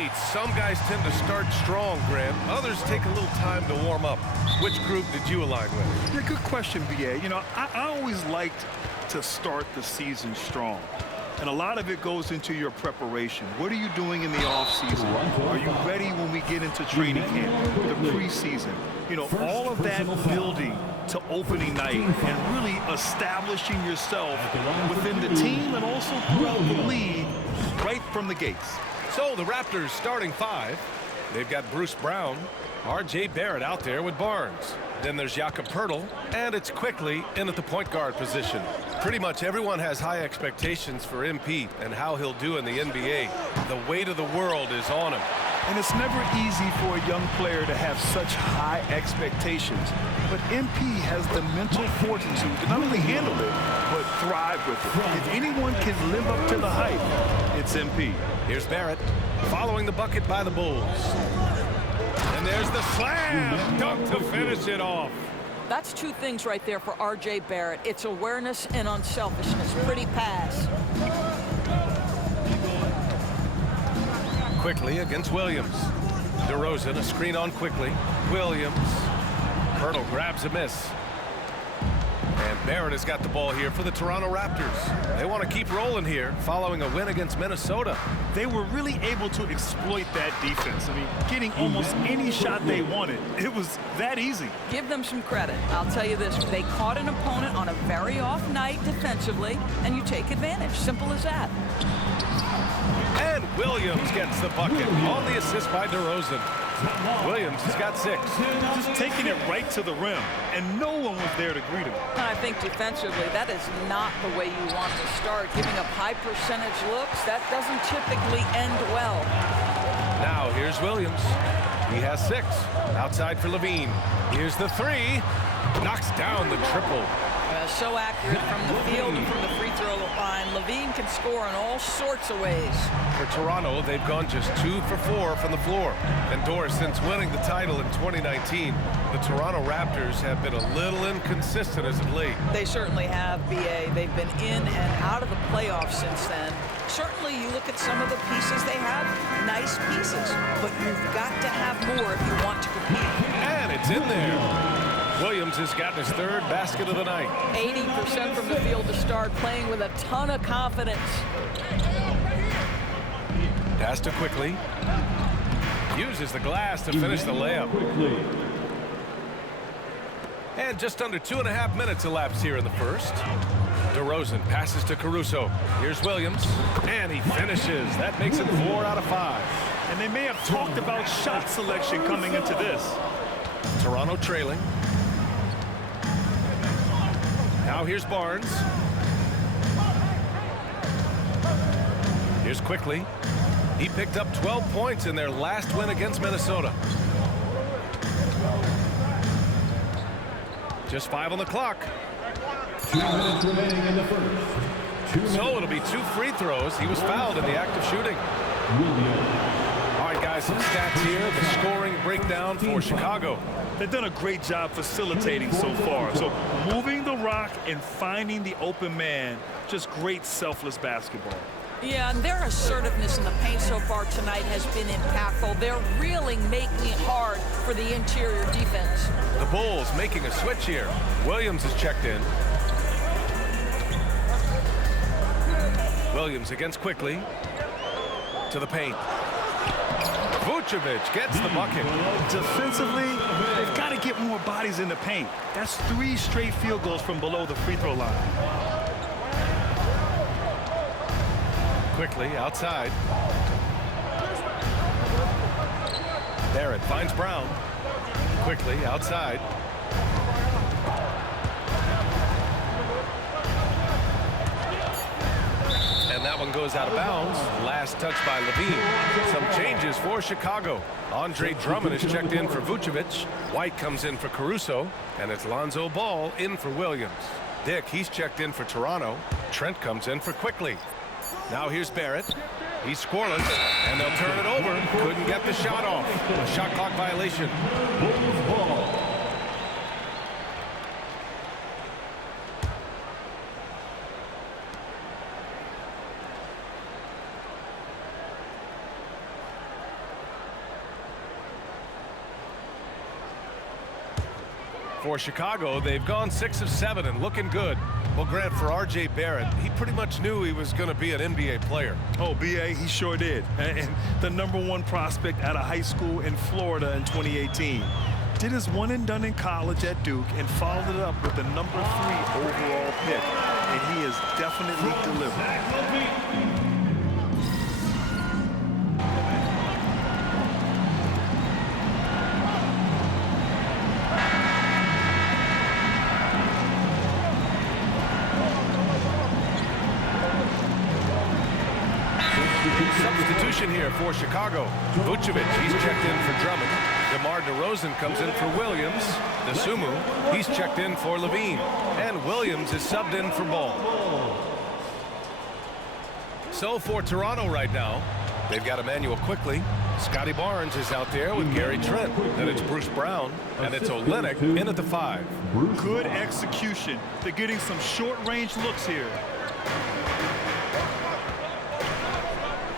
NBA, some guys tend to start strong, Grant. Others take a little time to warm up. Which group did you align with? Yeah, good question, BA. You know, I always liked to start the season strong. And a lot of it goes into your preparation. What are you doing in the offseason? Are you ready when we get into training camp, the preseason? You know, all of that building to opening night and really establishing yourself within the team and also throughout the league right from the gates. So the Raptors starting five. They've got Bruce Brown, R.J. Barrett out there with Barnes. Then there's Jakob Poeltl, and it's quickly in at the point guard position. Pretty much everyone has high expectations for MP and how he'll do in the NBA. The weight of the world is on him. And it's never easy for a young player to have such high expectations. But MP has the mental fortitude to not only handle it, but thrive with it. If anyone can live up to the hype, it's MP. Here's Barrett following the bucket by the Bulls. And there's the slam dunk to finish it off. That's two things right there for R.J. Barrett. It's awareness and unselfishness. Pretty pass. Quickly against Williams. DeRozan, a screen on quickly. Williams. Poeltl grabs a miss. And Barrett has got the ball here for the Toronto Raptors. They want to keep rolling here following a win against Minnesota. They were really able to exploit that defense. I mean, getting almost any shot they wanted. It was that easy. Give them some credit. I'll tell you this. They caught an opponent on a very off night defensively, and you take advantage. Simple as that. And Williams gets the bucket on the assist by DeRozan. Williams has got 6. Just taking it right to the rim, and no one was there to greet him. And I think defensively, that is not the way you want to start. Giving up high percentage looks, that doesn't typically end well. Now here's Williams. He has 6. Outside for Levine. Here's the 3. Knocks down the triple. So accurate from the field and from the free throw line. Levine can score in all sorts of ways. For Toronto, they've gone just 2 for 4 from the floor. And Doris, since winning the title in 2019, the Toronto Raptors have been a little inconsistent as of late. They certainly have, BA. They've been in and out of the playoffs since then. Certainly, you look at some of the pieces they have, nice pieces. But you've got to have more if you want to compete. And it's in there. Williams has gotten his 3rd basket of the night. 80% from the field to start, playing with a ton of confidence. Pass to Quickly. Uses the glass to finish the layup. And just under 2.5 minutes elapsed here in the first. DeRozan passes to Caruso. Here's Williams, and he finishes. That makes it 4 out of 5. And they may have talked about shot selection coming into this. Toronto trailing. Now here's Barnes. Here's Quickly. He picked up 12 points in their last win against Minnesota. Just 5 on the clock. 2 minutes remaining in the first. So it'll be 2 free throws. He was fouled in the act of shooting. All right, guys, some stats here. The scoring breakdown for Chicago. They've done a great job facilitating so far. So moving the rock and finding the open man, just great selfless basketball. Yeah, and their assertiveness in the paint so far tonight has been impactful. They're really making it hard for the interior defense. The Bulls making a switch here. Williams is checked in. Williams against Quickly. To the paint. Vucevic gets the bucket. Defensively, they've got to get more bodies in the paint. That's 3 straight field goals from below the free throw line. Quickly outside. Barrett finds Brown. Quickly outside. And that one goes out of bounds. Last touch by Levine. Some changes for Chicago. Andre Drummond is checked in for Vucevic. White comes in for Caruso. And it's Lonzo Ball in for Williams. Dick, he's checked in for Toronto. Trent comes in for Quickly. Now here's Barrett. He's scoreless, and they'll turn it over. Couldn't get the shot off. A shot clock violation. for Chicago. They've gone 6 of 7 and looking good. Well, Grant, for R.J. Barrett, he pretty much knew he was going to be an NBA player. Oh, B.A., he sure did. And the #1 prospect out of high school in Florida in 2018. Did his one and done in college at Duke and followed it up with the #3 overall pick. And he has definitely delivered. Substitution here for Chicago. Vucevic, he's checked in for Drummond. DeMar DeRozan comes in for Williams. DeSumo, he's checked in for Levine. And Williams is subbed in for Ball. So for Toronto right now, they've got Emmanuel Quickly. Scotty Barnes is out there with Gary Trent. Then it's Bruce Brown, and it's Olynyk in at the 5. Good execution. They're getting some short-range looks here.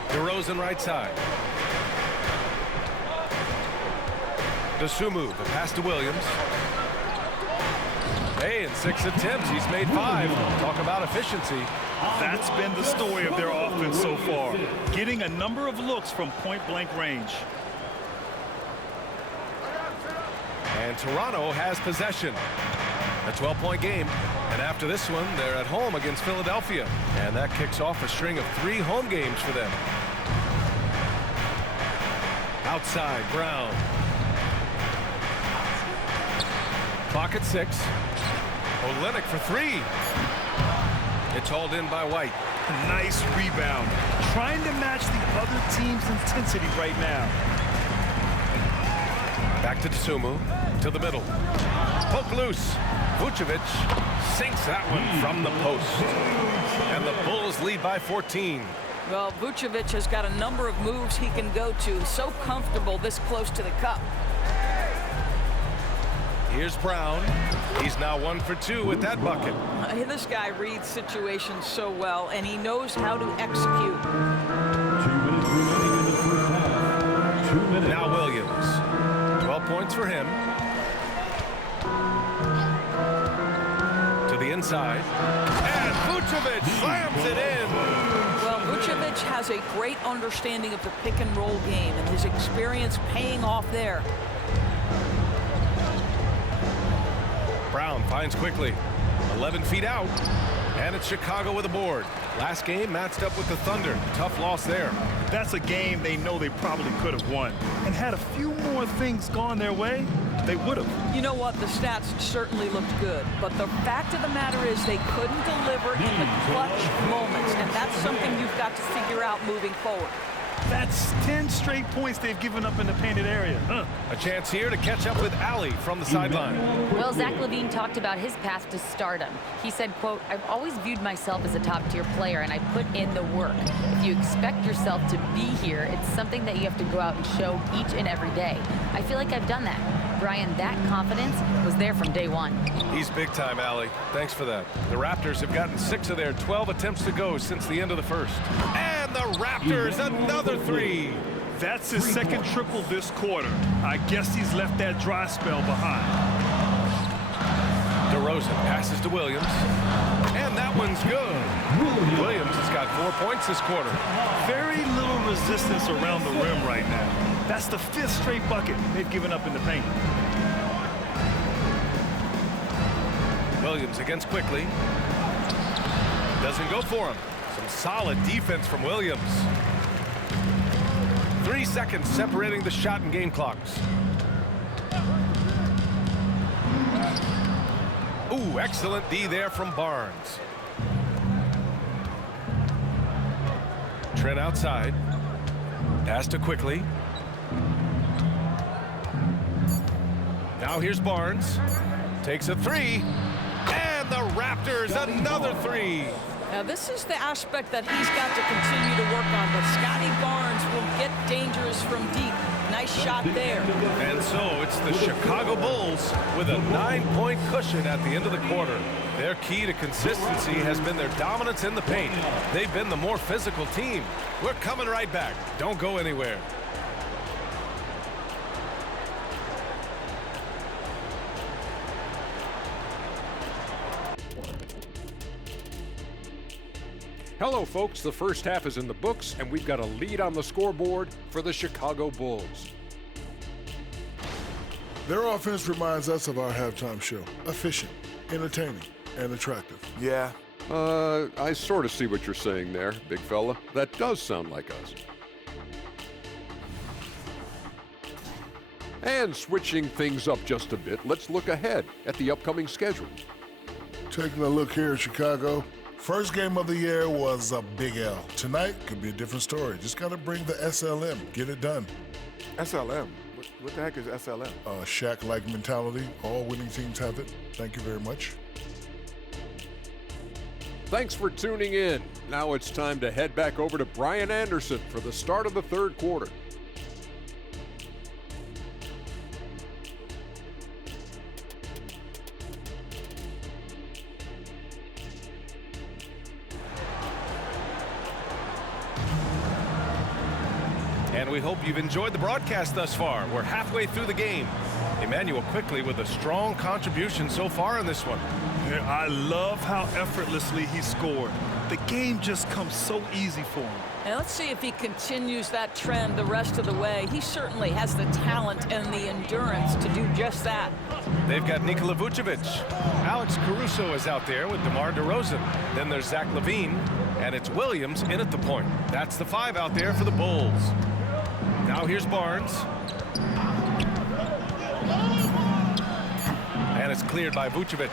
DeRozan right side. DeSumo, the pass to Williams. Hey, in 6 attempts, he's made 5. Talk about efficiency. That's been the story of their offense so far. Getting a number of looks from point-blank range. And Toronto has possession. A 12-point game. And after this one, they're at home against Philadelphia. And that kicks off a string of 3 home games for them. Outside, Brown. Clock at 6. Olynyk for 3. It's hauled in by White. Nice rebound. Trying to match the other team's intensity right now. Back to DeSumo. To the middle. Poke loose. Vucevic sinks that one from the post. And the Bulls lead by 14. Well, Vucevic has got a number of moves he can go to. So comfortable this close to the cup. Here's Brown. He's now 1 for 2 with that bucket. This guy reads situations so well, and he knows how to execute. 2 minutes remaining in the first half. 2 minutes. Now Williams. 12 points for him. To the inside. And Vucevic slams it in. Well, Vucevic has a great understanding of the pick-and-roll game, and his experience paying off there. Brown finds Quickly. 11 feet out. And it's Chicago with a board. Last game matched up with the Thunder. Tough loss there. That's a game they know they probably could have won. And had a few more things gone their way, they would have. You know what? The stats certainly looked good. But the fact of the matter is they couldn't deliver in the clutch moments. And that's something you've got to figure out moving forward. That's 10 straight points they've given up in the painted area. A chance here to catch up with Allie from the sideline. Well, Zach LaVine talked about his path to stardom. He said, quote, "I've always viewed myself as a top-tier player, and I put in the work. If you expect yourself to be here, it's something that you have to go out and show each and every day. I feel like I've done that." Brian, that confidence was there from day one. He's big time, Allie. Thanks for that. The Raptors have gotten 6 of their 12 attempts to go since the end of the first. And the Raptors, another 3. That's his second triple this quarter. I guess he's left that dry spell behind. DeRozan passes to Williams. And that one's good. Williams has got 4 points this quarter. Very little resistance around the rim right now. That's the 5th straight bucket they've given up in the paint. Williams against Quickly. Doesn't go for him. Some solid defense from Williams. 3 seconds separating the shot and game clocks. Ooh, excellent D there from Barnes. Trent outside. Pass to Quickly. Now here's Barnes. Takes a 3. And the Raptors another 3. Now, this is the aspect that he's got to continue to work on, but Scotty Barnes will get dangerous from deep. Nice shot there. And so it's the Chicago Bulls with a 9-point cushion at the end of the quarter. Their key to consistency has been their dominance in the paint. They've been the more physical team. We're coming right back. Don't go anywhere. Hello, folks. The first half is in the books, and we've got a lead on the scoreboard for the Chicago Bulls. Their offense reminds us of our halftime show. Efficient, entertaining, and attractive. Yeah. I sort of see what you're saying there, big fella. That does sound like us. And switching things up just a bit, let's look ahead at the upcoming schedule. Taking a look here at Chicago. First game of the year was a big L. Tonight could be a different story. Just got to bring the SLM, get it done. SLM? What the heck is SLM? Shaq-like mentality. All winning teams have it. Thank you very much. Thanks for tuning in. Now it's time to head back over to Brian Anderson for the start of the third quarter. And we hope you've enjoyed the broadcast thus far. We're halfway through the game. Emmanuel quickly with a strong contribution so far in this one. Yeah, I love how effortlessly he scored. The game just comes so easy for him. And let's see if he continues that trend the rest of the way. He certainly has the talent and the endurance to do just that. They've got Nikola Vucevic. Alex Caruso is out there with DeMar DeRozan. Then there's Zach LaVine, and it's Williams in at the point. That's the 5 out there for the Bulls. Now here's Barnes. And it's cleared by Vucevic.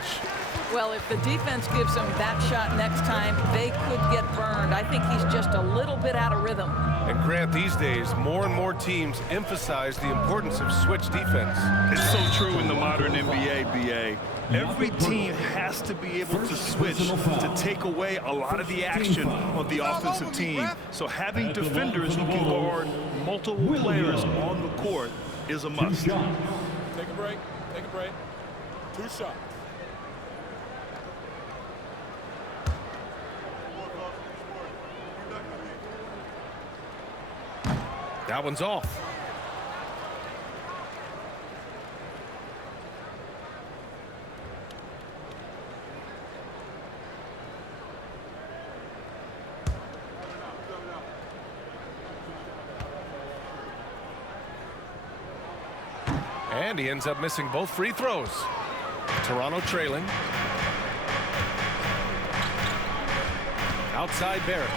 Well, if the defense gives him that shot next time, they could get burned. I think he's just a little bit out of rhythm. And Grant, these days, more and more teams emphasize the importance of switch defense. It's so true in the modern NBA, BA. Every team has to be able to switch to take away a lot of the action of the offensive team. So having defenders who can guard multiple players on the court is a must. Take a break. Take a break. 2 shots. That one's off. And he ends up missing both free throws. Toronto trailing. Outside Barrett.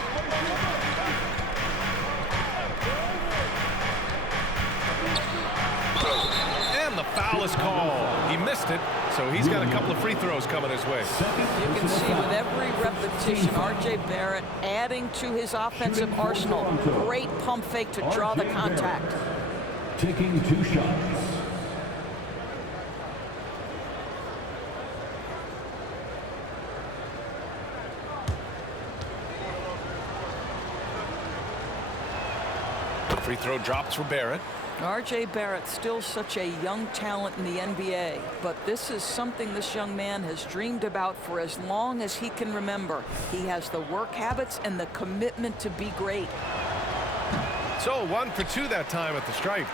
And the foul is called. He missed it, so he's got a couple of free throws coming his way. You can see with every repetition, R.J. Barrett adding to his offensive arsenal. Great pump fake to draw the contact. Taking 2 shots. Free throw drops for Barrett. R.J. Barrett, still such a young talent in the NBA, but this is something this young man has dreamed about for as long as he can remember. He has the work habits and the commitment to be great. So 1 for 2 that time at the stripe.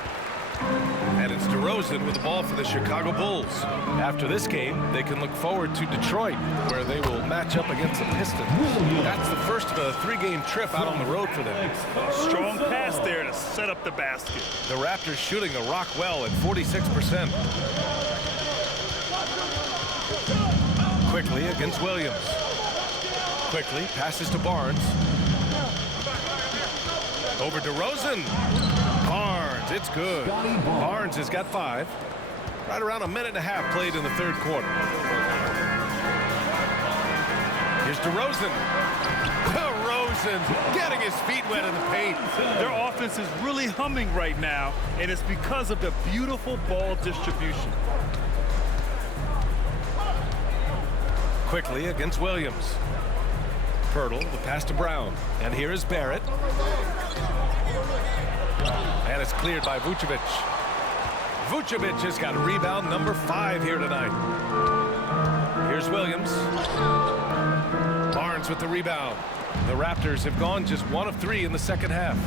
And it's DeRozan with the ball for the Chicago Bulls. After this game, they can look forward to Detroit, where they will match up against the Pistons. That's the first of a 3-game trip out on the road for them. Strong pass there to set up the basket. The Raptors shooting the rock well at 46%. Quickly against Williams. Quickly passes to Barnes. Over DeRozan. Barnes, it's good. Barnes has got 5. Right around a minute and a half played in the third quarter. Here's DeRozan. DeRozan getting his feet wet in the paint. Their offense is really humming right now, and it's because of the beautiful ball distribution. Quickly against Williams. Pirtle, the pass to Brown. And here is Barrett. And it's cleared by Vucevic. Vucevic has got rebound number 5 here tonight. Here's Williams. Barnes with the rebound. The Raptors have gone just 1 of 3 in the second half.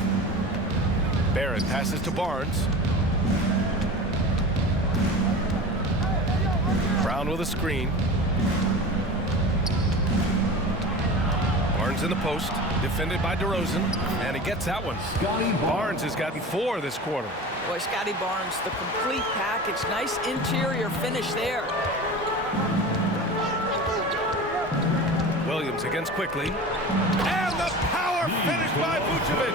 Barrett passes to Barnes. Brown with a screen. Barnes in the post, defended by DeRozan, and he gets that one. Barnes has gotten 4 this quarter. Boy, Scotty Barnes, the complete package. Nice interior finish there. Williams against quickly. And the power finish by Vucevic.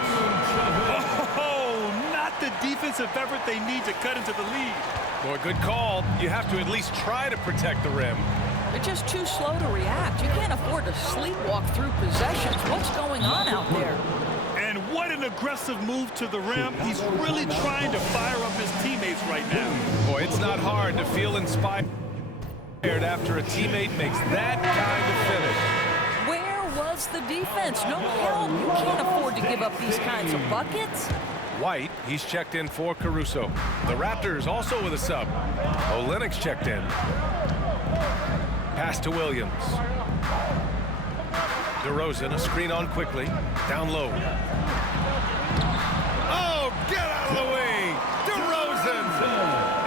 Oh, not the defensive effort they need to cut into the lead. Boy, good call. You have to at least try to protect the rim. They're just too slow to react. You can't afford to sleepwalk through possessions. What's going on out there? And what an aggressive move to the rim. He's really trying to fire up his teammates right now. Boy, it's not hard to feel inspired after a teammate makes that kind of finish. Where was the defense? No help. You can't afford to give up these kinds of buckets. White, he's checked in for Caruso. The Raptors also with a sub. Olynyk's checked in. Pass to Williams. DeRozan, a screen on quickly. Down low. Oh, get out of the way! DeRozan!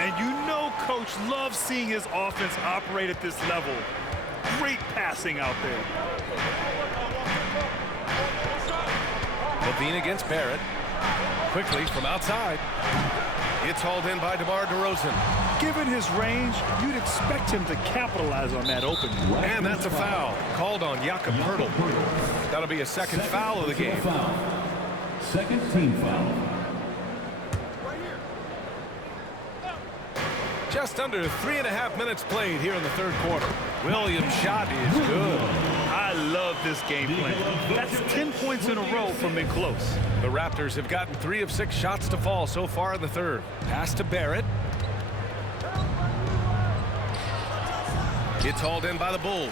And you know Coach loves seeing his offense operate at this level. Great passing out there. Levine against Barrett. Quickly from outside. It's hauled in by DeMar DeRozan. Given his range, you'd expect him to capitalize on that opening. And that's a foul called on Jakob Poeltl. That'll be a second foul of the game. Second team foul. Just under 3.5 minutes played here in the third quarter. Williams' shot is good. I love this game plan. That's 10 points in a row from in close. The Raptors have gotten 3 of 6 shots to fall so far in the third. Pass to Barrett. It's hauled in by the Bulls.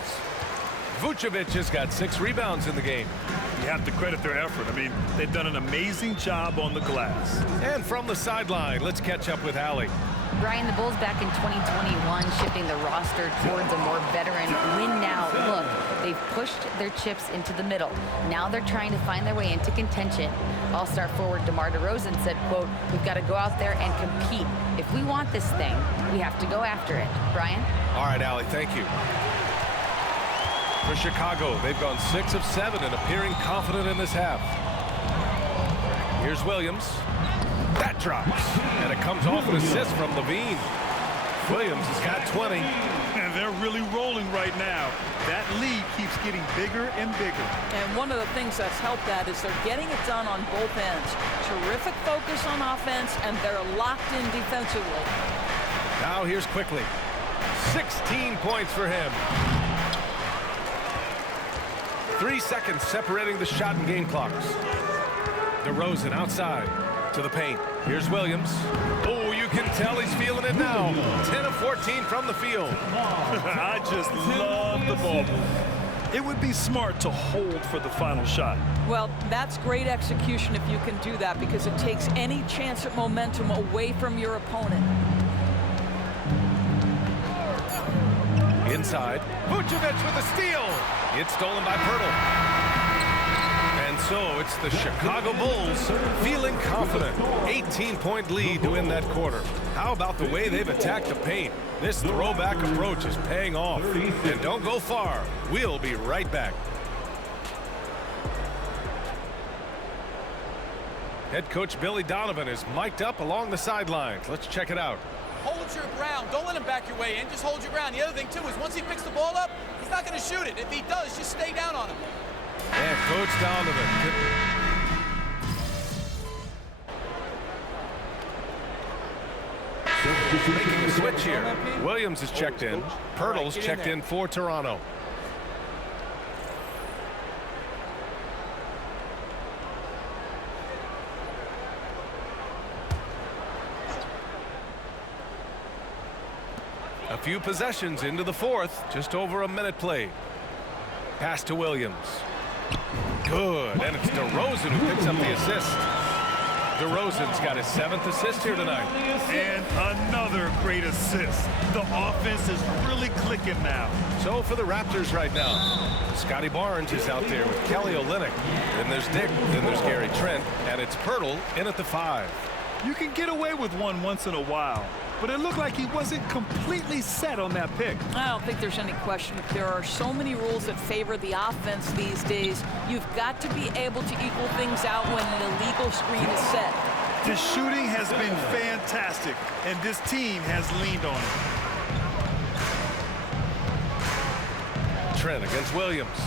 Vucevic has got 6 rebounds in the game. You have to credit their effort. I mean, they've done an amazing job on the glass. And from the sideline, let's catch up with Allie. Brian, the Bulls back in 2021 shifting the roster towards a more veteran win-now look. They've pushed their chips into the middle. Now they're trying to find their way into contention. All-star forward DeMar DeRozan said, quote, "We've got to go out there and compete. If we want this thing, we have to go after it." Brian? All right, Allie, thank you. For Chicago, they've gone 6 of 7 and appearing confident in this half. Here's Williams. That drops, and it comes off an assist from Levine. Williams has got 20. And they're really rolling right now. That lead keeps getting bigger and bigger. And one of the things that's helped that is they're getting it done on both ends. Terrific focus on offense, and they're locked in defensively. Now here's quickly. 16 points for him. 3 seconds separating the shot and game clocks. DeRozan outside. To the paint. Here's Williams. Oh, you can tell he's feeling it now. 10 of 14 from the field. I just love the ball. It would be smart to hold for the final shot. Well, that's great execution if you can do that, because it takes any chance at momentum away from your opponent. Inside. Vucevic with a steal. It's stolen by Poeltl. And so it's the Chicago Bulls feeling confident. 18-point lead to win that quarter. How about the way they've attacked the paint? This throwback approach is paying off. And don't go far. We'll be right back. Head coach Billy Donovan is mic'd up along the sidelines. Let's check it out. Hold your ground. Don't let him back your way in. Just hold your ground. The other thing, too, is once he picks the ball up, he's not going to shoot it. If he does, just stay down on him. And Coach Donovan. Making a switch here. Williams is checked in. Poeltl's checked in for Toronto. A few possessions into the fourth. Just over a minute played. Pass to Williams. Good, and it's DeRozan who picks up the assist. DeRozan's got his 7th assist here tonight. And another great assist. The offense is really clicking now. So for the Raptors right now, Scotty Barnes is out there with Kelly Olynyk. Then there's Dick, then there's Gary Trent, and it's Poeltl in at the 5. You can get away with one once in a while, but it looked like he wasn't completely set on that pick. I don't think there's any question. There are so many rules that favor the offense these days. You've got to be able to equal things out when an illegal screen is set. The shooting has been fantastic, and this team has leaned on it. Trent against Williams.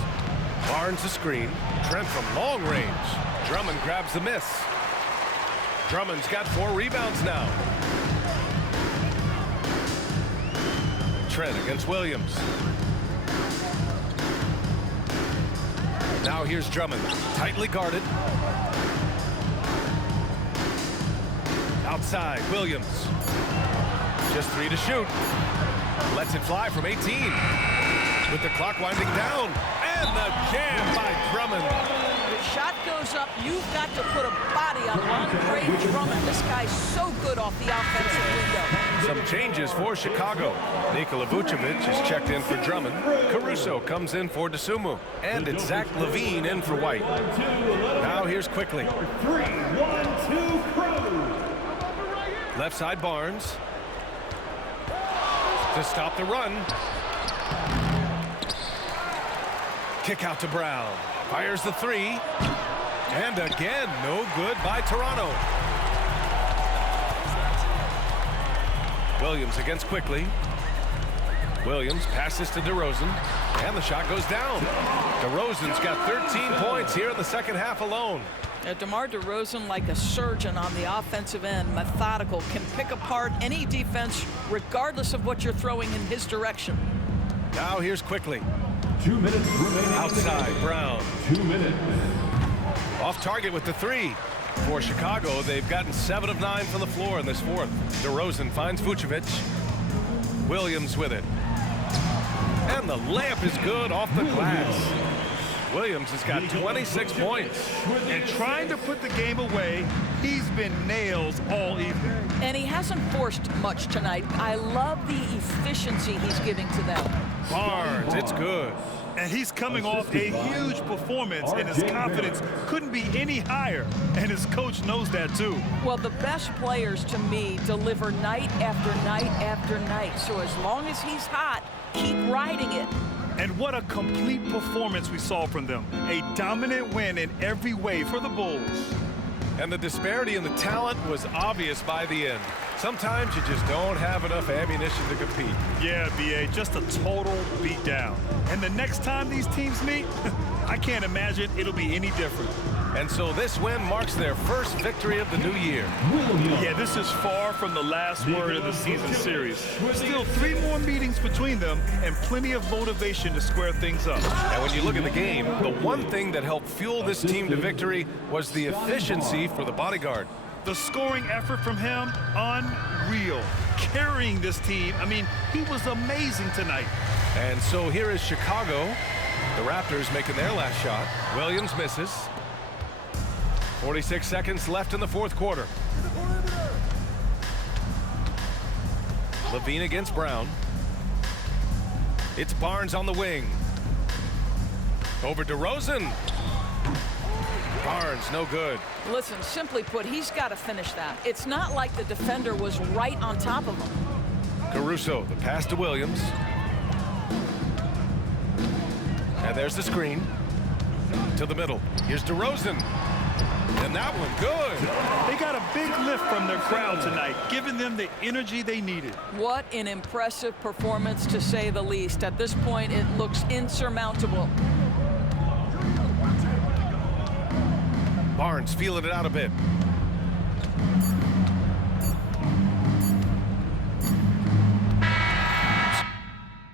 Barnes the screen. Trent from long range. Drummond grabs the miss. Drummond's got 4 rebounds now. Trent against Williams. Now here's Drummond, tightly guarded. Outside, Williams. Just 3 to shoot. Lets it fly from 18. With the clock winding down. And the jam by Drummond. The shot goes up. You've got to put a body on Andre Drummond. This guy's so good off the offensive window. Some changes for Chicago. Nikola Vucevic is checked in for Drummond. Caruso comes in for DeSumo. And it's Zach LaVine in for White. Now here's Quickly. 3-1-2 Crew. Left side Barnes. To stop the run. Kick out to Brown. Fires the 3. And again, no good by Toronto. Williams against Quickly. Williams passes to DeRozan. And the shot goes down. DeRozan's got 13 points here in the second half alone. DeMar DeRozan, like a surgeon on the offensive end, methodical, can pick apart any defense regardless of what you're throwing in his direction. Now here's Quickly. 2 minutes remaining. Outside, Brown. 2 minutes. Off target with the 3. For Chicago, they've gotten 7 of 9 from the floor in this fourth. DeRozan finds Vucevic. Williams with it. And the layup is good off the glass. Williams has got 26 points. And trying to put the game away, he's been nails all evening. And he hasn't forced much tonight. I love the efficiency he's giving to them. Barnes, it's good. And he's coming off a huge performance, and his confidence couldn't be any higher. And his coach knows that, too. Well, the best players, to me, deliver night after night after night. So as long as he's hot, keep riding it. And what a complete performance we saw from them. A dominant win in every way for the Bulls. And the disparity in the talent was obvious by the end. Sometimes you just don't have enough ammunition to compete. Yeah, B.A., just a total beatdown. And the next time these teams meet, I can't imagine it'll be any different. And so this win marks their first victory of the new year. Yeah, this is far from the last word of the season series. Still 3 more meetings between them and plenty of motivation to square things up. And when you look at the game, the one thing that helped fuel this team to victory was the efficiency for the bodyguard. The scoring effort from him, unreal. Carrying this team, I mean, he was amazing tonight. And so here is Chicago. The Raptors making their last shot. Williams misses. 46 seconds left in the fourth quarter. LaVine against Brown. It's Barnes on the wing. Over DeRozan. Barnes, no good. Listen, simply put, he's got to finish that. It's not like the defender was right on top of him. Caruso, the pass to Williams. And there's the screen. To the middle. Here's DeRozan. And that one good. They got a big lift from their crowd tonight, giving them the energy they needed. What an impressive performance, to say the least. At this point, it looks insurmountable. Barnes feeling it out a bit.